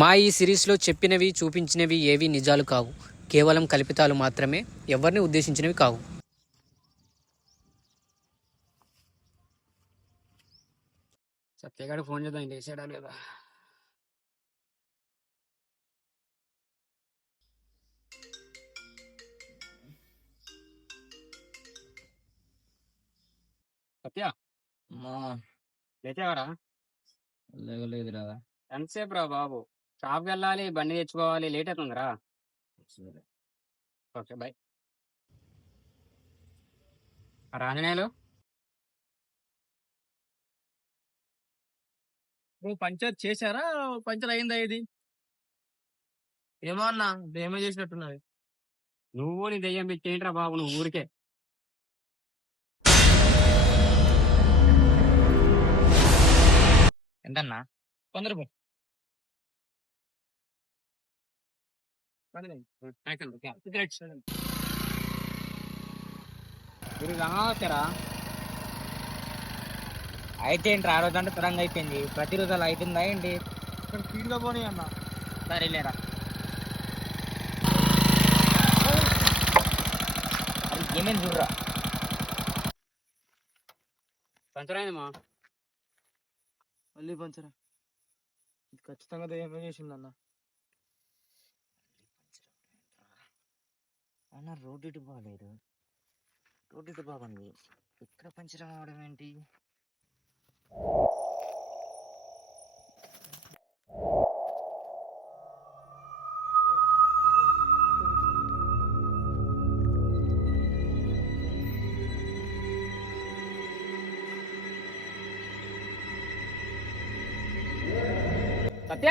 మా ఈ సిరీస్లో చెప్పినవి చూపించినవి ఏవి నిజాలు కావు. కేవలం కల్పితాలు మాత్రమే ఎవరిని ఉద్దేశించినవి కావు. సత్యగాడు ఫోన్ చేద్దాం లేచాడా లేదా? సత్య? లేచావారా లేగలేదురా ఎంతసేపు రా బాబు? షాప్కి వెళ్ళాలి బండి తెచ్చుకోవాలి లేట్ అవుతుందిరా సరే. ఓకే బాయ్ రాజనేలు? నువ్వు పంచర్ చేశారా? పంచర్ అయిందా ఇది? ఏమో అన్నా ఏమో చేసినట్టున్నది. నువ్వు నీ దెయ్యం పెట్టి ఏంట్రా బాబు నువ్వు ఊరికే. ఎంతన్నా? వంద అయితే ఏంటి ఆ రోజు అంటే తరంగా అయిపోయింది. ప్రతిరోజు అలా అవుతుందా ఏంటి? గా పోనీ అన్న. సరే లేరా అది ఏమేమి చూడరా? పంచర్ అయింది మా. మళ్ళీ పంచరా. ఇది ఖచ్చితంగా దయ్యం చేసింది అన్న అన్న రోడ్డు ఇటు బాగాలేదు రోడ్డు ఇటు బాగుంది ఇక్కడ పంచర్ అవడం ఏంటి సత్య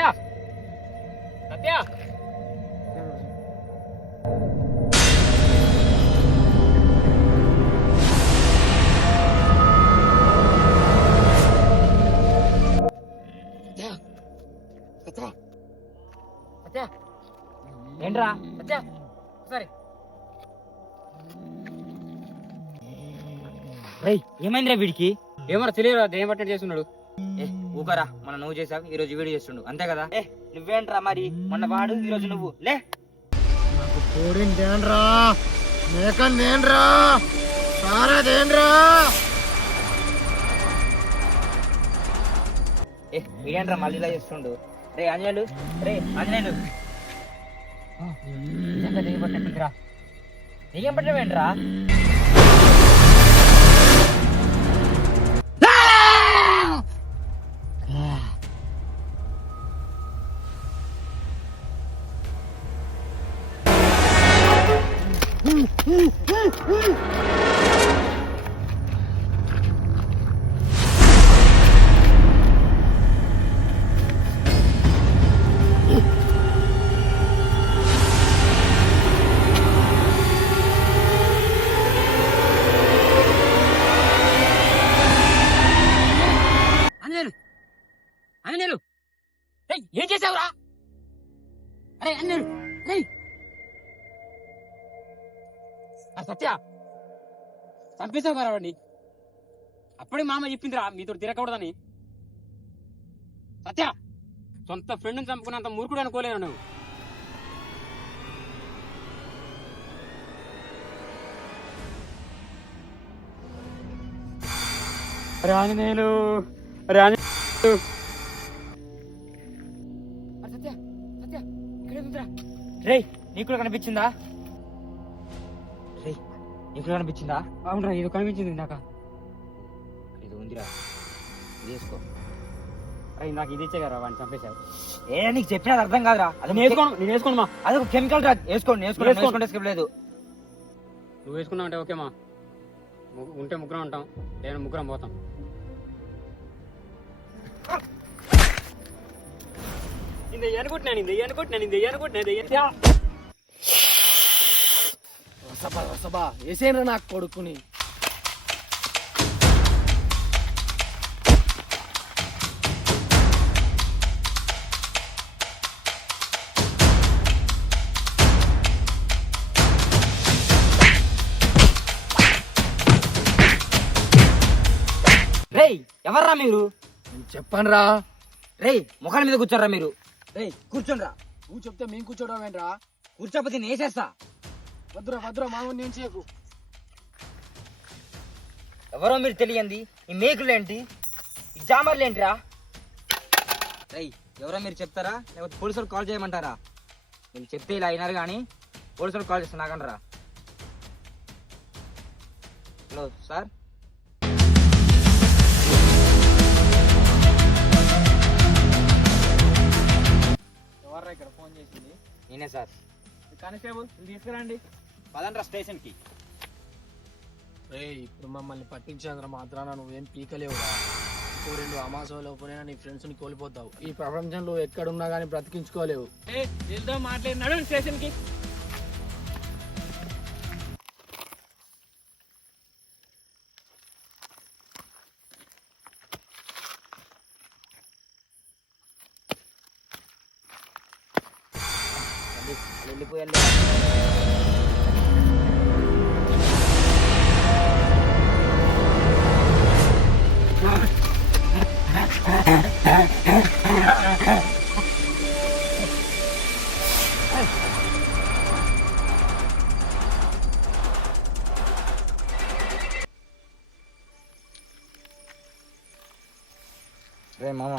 సత్య ఏంట్రా? సత్య సరే. రేయ్ ఏమైందిరా వీడికి? ఏమరా తెలియదు దెయ్యం పట్టడం చేస్తున్నాడు? ఏ ఊకరా మన నువ్వు చేసావు ఈ రోజు వీడియో చేస్తుండు అంతే కదా? ఏ నువ్వేంట్రా మరి? మొన్న వాడు ఈ రోజు నువ్వు. లే. నాకు కోడిని తేనరా మేకని తేనరా సారా తేనరా ఏ వీడేంట్రా మళ్ళీ ఇలా చేస్తుండు? రే ఆంజనేయులు. రే ఆంజనేయులు. నిజంగా దెయ్యం అంజనేలు ఏం చేసావురా? అరే అంజనేలు రే ఆ సత్య! చంపేశావు కదా అప్పుడే మామ చెప్పిందిరా మీతో తిరగకూడదని. సత్య! సొంత ఫ్రెండ్ని చంపుకున్నంత మూర్ఖుడు అనుకోలేను నువ్వు. రాజనేలు రాజ రే నీకు కూడా కనిపించిందా? రే నీకు కూడా కనిపించిందా? అవునరా ఇది కనిపించింది నాకు ఇది ఉందిరా. వేసుకో. అరే నాకు ఇది ఇచ్చే కదా వాడిని చంపేశావు. ఏ నీకు చెప్పినది అర్థం కాదురా. అది నేను వేసుకోను నేను వేసుకోను మా. అది ఒక కెమికల్ డ్రగ్ వేసుకోండి వేసుకోండి వేసుకో. వేసుకుంటే స్కిప్ లేదు. నువ్వు వేసుకున్నావు అంటే ఓకే మా. ము- ఉంటే ముగ్గురం ఉంటాం నేను ముగ్గురం పోతాం. ఇది అనుకుంటున్నాను ఇది అనుకుంటున్నాను ఇది అనుకుంటున్నాను ఇది రసబా రసబా వేసేనరా నాకు కొడుకుని. రేయ్ ఎవర్రా మీరు? చెప్పండి రా రేయ్ ముఖాల మీద కూర్చోర్రా మీరు. రేయ్ కూర్చోండ్రా. నువ్వు చెప్తే మేము కూర్చోవడం ఏంట్రా? కూర్చోపోతే నేను వేసేస్తా వద్దురా వద్దురా మామూలు నేను చేయకు. ఎవరో మీరు తెలియంది? ఈ మేకులు ఏంటి? ఈ జామర్లు ఏంటిరా? రేయ్ ఎవరో మీరు చెప్తారా? లేకపోతే పోలీసులు కాల్ చేయమంటారా? నేను చెప్తే ఇలా అయినారు కానీ పోలీసులు కాల్ చేస్తున్నా నాకంటారా హలో సార్? ఇక్కడ ఫోన్ చేసింది. నేనే సార్. కానిస్టేబుల్ తీసుకురండి. పదండ్రా స్టేషన్కి. రే ఇప్పుడు మమ్మల్ని పట్టించేంద్ర మాత్రాన నువ్వేం పీకలేవురా. ఇప్పుడు రెండు అమాసం లోపునైనా నీ ఫ్రెండ్స్ని కోల్పోతావు. ఈ ప్రపంచంలో ఎక్కడున్నా గానీ బ్రతికించుకోలేవు. వెళ్దాం మాట్లాడినాడు స్టేషన్ కి వెళ్ళిపోయాలి. రే మామ.